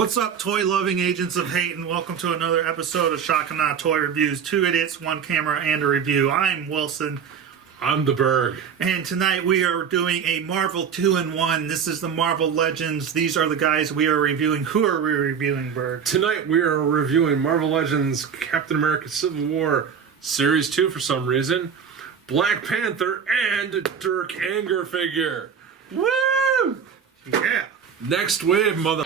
What's up, toy-loving agents of hate, and welcome to another episode of Shock and Not Toy Reviews. 2 idiots, 1 camera, and a review. I'm Wilson. I'm the Berg. And tonight we are doing a Marvel 2-in-1. This is the Marvel Legends. These are the guys we are reviewing. Who are we reviewing, Berg? Tonight we are reviewing Marvel Legends Captain America Civil War Series 2 for some reason, Black Panther, and Dirk Anger figure. Woo! Yeah. Next wave, mother...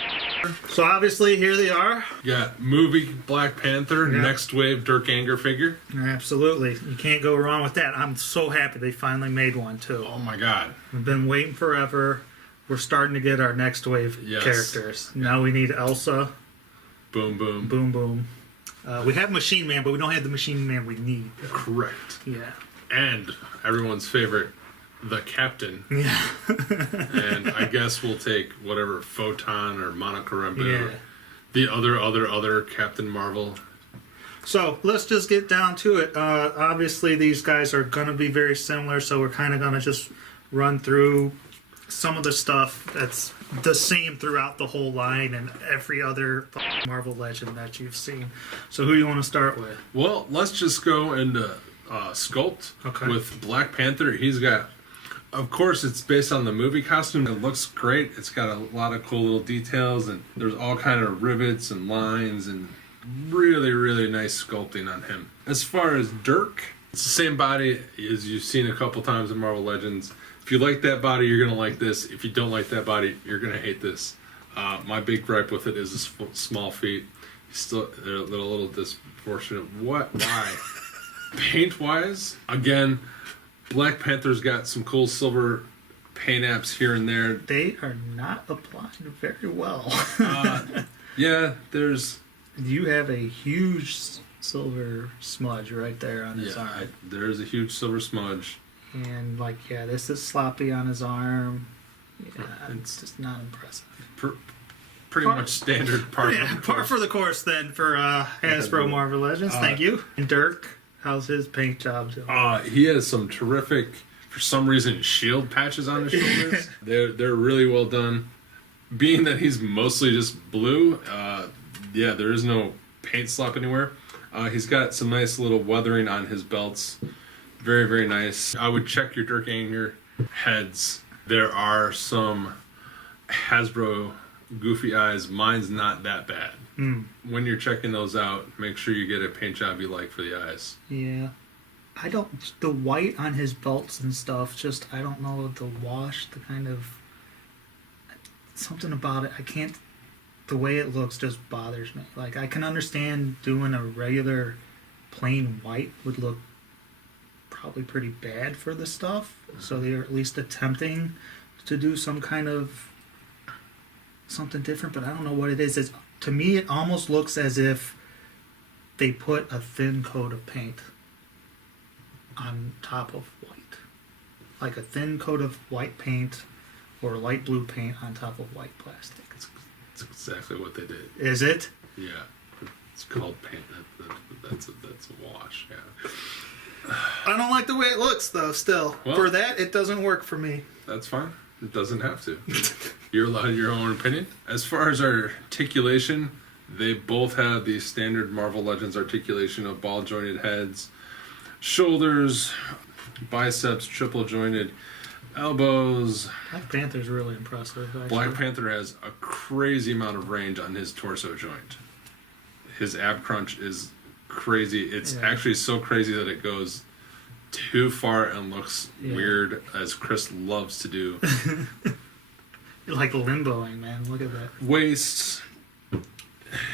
So obviously here they are. Got movie Black Panther, Yeah. Next wave Dirk Anger figure. Absolutely. You can't go wrong with that. I'm so happy they finally made one, too. Oh my god. We've been waiting forever. We're starting to get our next wave characters. Now we need Elsa. Boom, boom. Boom, boom. We have Machine Man, but we don't have the Machine Man we need. Correct. Yeah. And everyone's favorite, the Captain. Yeah. And I guess we'll take whatever Photon or Monocorembu. Yeah. The other Captain Marvel. So let's just get down to it. Obviously, these guys are going to be very similar, so we're kind of going to just run through some of the stuff that's the same throughout the whole line and every other Marvel Legend that you've seen. So who do you want to start with? Well, let's just go into sculpt with Black Panther. He's got, of course, it's based on the movie costume. It looks great. It's got a lot of cool little details, and there's all kind of rivets and lines, and really, really nice sculpting on him. As far as Dirk, it's the same body as you've seen a couple times in Marvel Legends. If you like that body, you're going to like this. If you don't like that body, you're going to hate this. My big gripe with it is his small feet. They're a little disproportionate. What? Why? Paint-wise, again, Black Panther's got some cool silver paint apps here and there. They are not applying very well. Yeah, there's... You have a huge silver smudge right there on his arm. There's a huge silver smudge. And, this is sloppy on his arm. Yeah, it's just not impressive. Pretty much standard part. Yeah, par for the course then for Hasbro Marvel Legends. Thank you. And Dirk, how's his paint job doing? He has some terrific, for some reason, shield patches on his shoulders. They're really well done. Being that he's mostly just blue, there is no paint slop anywhere. He's got some nice little weathering on his belts. Very, very nice. I would check your Dirk Anger heads. There are some Hasbro goofy eyes. Mine's not that bad. When you're checking those out, make sure you get a paint job you like for the eyes. Yeah. The white on his belts and stuff, I don't know, the wash, the kind of, something about it, the way it looks just bothers me. I can understand doing a regular plain white would look probably pretty bad for the stuff, so they're at least attempting to do some kind of something different, but I don't know what it is. To me, it almost looks as if they put a thin coat of paint on top of white. Like a thin coat of white paint or light blue paint on top of white plastic. That's exactly what they did. Is it? Yeah. It's called paint. That's a wash, yeah. I don't like the way it looks, though, still. Well, for that, it doesn't work for me. That's fine. It doesn't have to. You're allowed your own opinion. As far as articulation, they both have the standard Marvel Legends articulation of ball-jointed heads, shoulders, biceps, triple-jointed elbows. Black Panther's really impressive, actually. Black Panther has a crazy amount of range on his torso joint. His ab crunch is crazy. It's actually so crazy that it goes too far and looks weird, as Chris loves to do. You're like limboing, man. Look at that. Waist,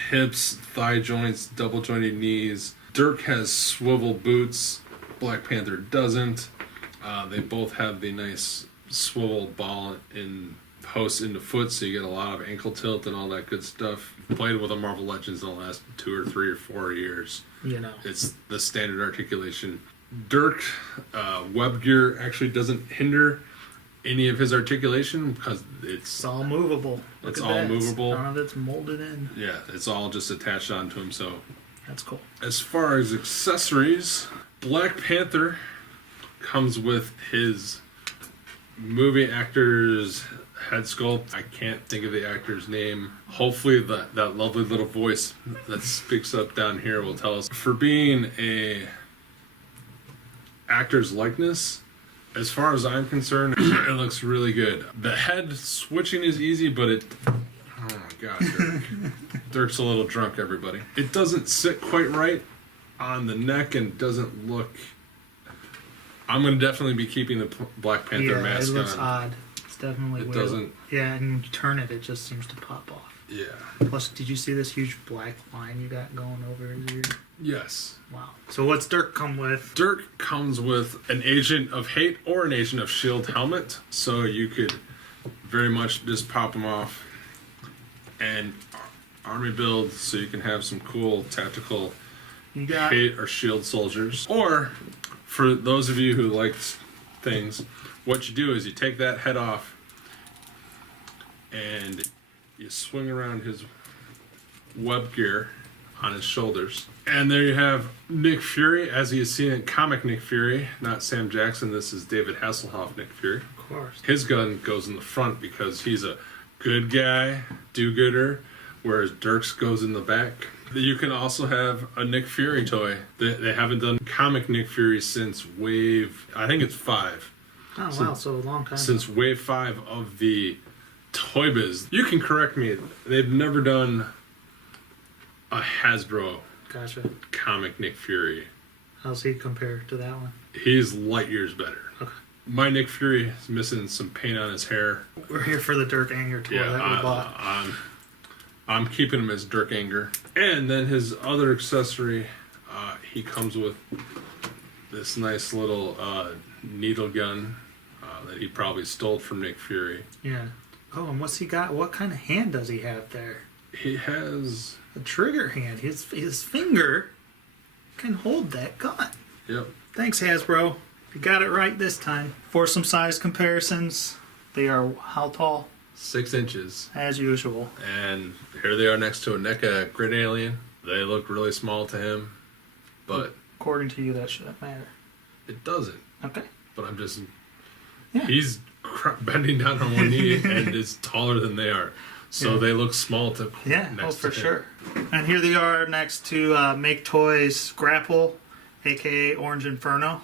hips, thigh joints, double jointed knees. Dirk has swivel boots. Black Panther doesn't. They both have the nice swivel ball in posts into foot, so you get a lot of ankle tilt and all that good stuff. Played with a Marvel Legends in the last 2 or 3 or 4 years. It's the standard articulation. Dirk web gear actually doesn't hinder any of his articulation because it's all movable. It's all movable. None of it's molded in. Yeah, it's all just attached onto him, so that's cool. As far as accessories, Black Panther comes with his movie actor's head sculpt. I can't think of the actor's name. Hopefully that lovely little voice that speaks up down here will tell us. For being a actor's likeness, as far as I'm concerned, it looks really good. The head switching is easy, but it... Oh my god, Dirk. Dirk's a little drunk, everybody. It doesn't sit quite right on the neck and doesn't look... I'm going to definitely be keeping the Black Panther mask on. It looks odd. It's definitely weird. It doesn't... Yeah, and when you turn it, it just seems to pop off. Yeah. Plus, did you see this huge black line you got going over his ear? Yes. Wow. So what's Dirk come with? Dirk comes with an Agent of Hate or an Agent of S.H.I.E.L.D. helmet, so you could very much just pop them off. And army build, so you can have some cool tactical Hate or S.H.I.E.L.D. soldiers. Or, for those of you who like things, what you do is you take that head off and you swing around his web gear on his shoulders. And there you have Nick Fury, as he is seen in comic Nick Fury, not Sam Jackson. This is David Hasselhoff Nick Fury. Of course. His gun goes in the front because he's a good guy, do-gooder, whereas Dirk's goes in the back. You can also have a Nick Fury toy. They haven't done comic Nick Fury since wave, I think it's 5. Oh, wow, so a long time. Since wave 5 of the Toy Biz. You can correct me, they've never done a Hasbro comic Nick Fury. How's he compare to that one? He's light years better. Okay. My Nick Fury is missing some paint on his hair. We're here for the Dirk Anger toy that we bought. I'm keeping him as Dirk Anger. And then his other accessory, he comes with this nice little needle gun that he probably stole from Nick Fury. Yeah. Oh, and what's he got? What kind of hand does he have there? He has a trigger hand. His finger can hold that gun. Yep. Thanks, Hasbro. You got it right this time. For some size comparisons, they are how tall? 6 inches. As usual. And here they are next to a NECA Grid Alien. They look really small to him, but... According to you, that shouldn't matter. It doesn't. Okay. But I'm just... Yeah. He's bending down on one knee and is taller than they are. So they look small to next for to him. sure. And here they are next to Make Toys Grapple, a.k.a. Orange Inferno.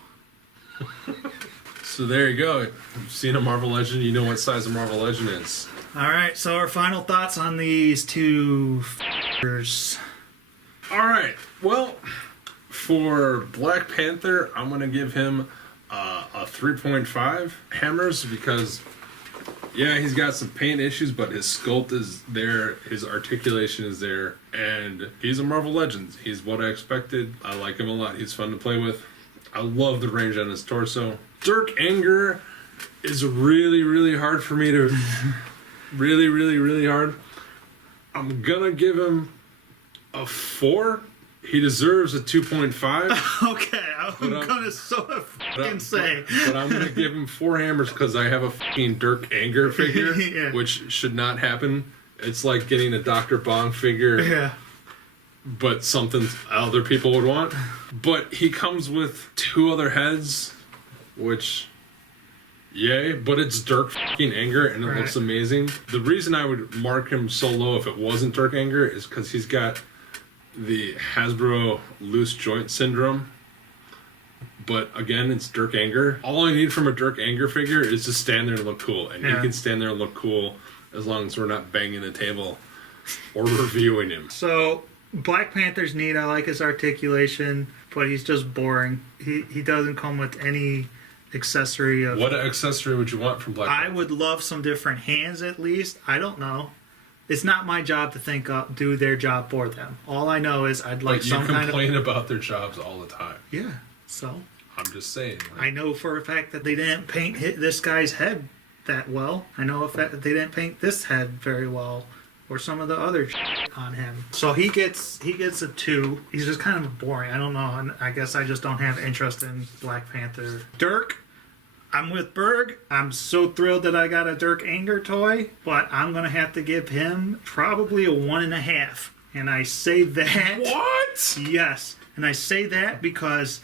So there you go. You've seen a Marvel Legend, you know what size a Marvel Legend is. Alright, so our final thoughts on these two f***ers. Alright, well, for Black Panther, I'm going to give him a 3.5 hammers because, yeah, he's got some paint issues, but his sculpt is there, his articulation is there, and he's a Marvel Legend. He's what I expected. I like him a lot. He's fun to play with. I love the range on his torso. Dirk Anger is really, really hard for me to... really, really, really hard. I'm gonna give him a 4. He deserves a 2.5. Okay, I'm gonna sort of fucking say. But I'm gonna give him 4 hammers because I have a fucking Dirk Anger figure, yeah. which should not happen. It's like getting a Dr. Bong figure. Yeah. But something other people would want. But he comes with 2 other heads, which, yay, but it's Dirk fucking Anger, and it looks amazing. The reason I would mark him so low if it wasn't Dirk Anger is because he's got the Hasbro loose joint syndrome. But again, it's Dirk Anger. All I need from a Dirk Anger figure is to stand there and look cool. And he can stand there and look cool as long as we're not banging the table or reviewing him. So... Black Panther's neat. I like his articulation, but he's just boring. He doesn't come with any accessory of... What accessory would you want from Black Panther? I would love some different hands at least. I don't know. It's not my job to do their job for them. All I know is I'd like some kind of... you complain about their jobs all the time. Yeah, so... I'm just saying. I know for a fact that they didn't paint this guy's head that well. I know that they didn't paint this head very well. Or some of the other on him. So he gets a 2. He's just kind of boring. I don't know. I guess I just don't have interest in Black Panther. Dirk, I'm with Berg. I'm so thrilled that I got a Dirk Anger toy, but I'm going to have to give him probably a 1.5. And I say that... What? Yes. And I say that because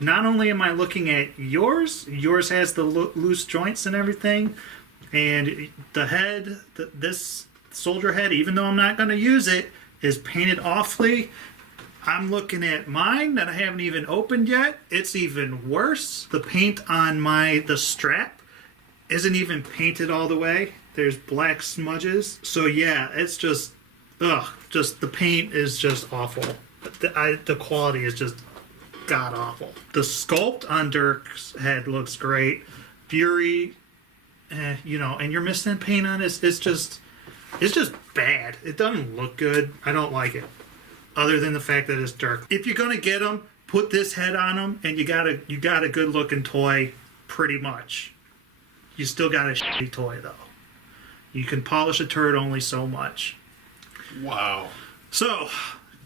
not only am I looking at yours has the loose joints and everything, And the head, this soldier head, even though I'm not going to use it, is painted awfully. I'm looking at mine that I haven't even opened yet. It's even worse. The paint on the strap isn't even painted all the way. There's black smudges. So yeah, it's just, just the paint is just awful. The quality is just god awful. The sculpt on Dirk's head looks great. Fury, and you're missing paint on this. It's just bad. It doesn't look good. I don't like it. Other than the fact that it's Dirk. If you're gonna get them, put this head on them, and you got a good looking toy, pretty much. You still got a shitty toy though. You can polish a turd only so much. Wow. So,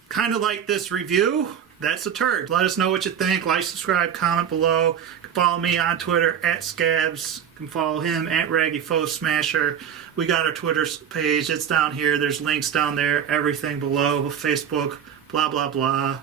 kind of like this review. That's a turd. Let us know what you think. Like, subscribe, comment below. You can follow me on Twitter @Scabs. You can follow him @RaggyFoeSmasher. We got our Twitter page. It's down here. There's links down there. Everything below. Facebook. Blah, blah, blah.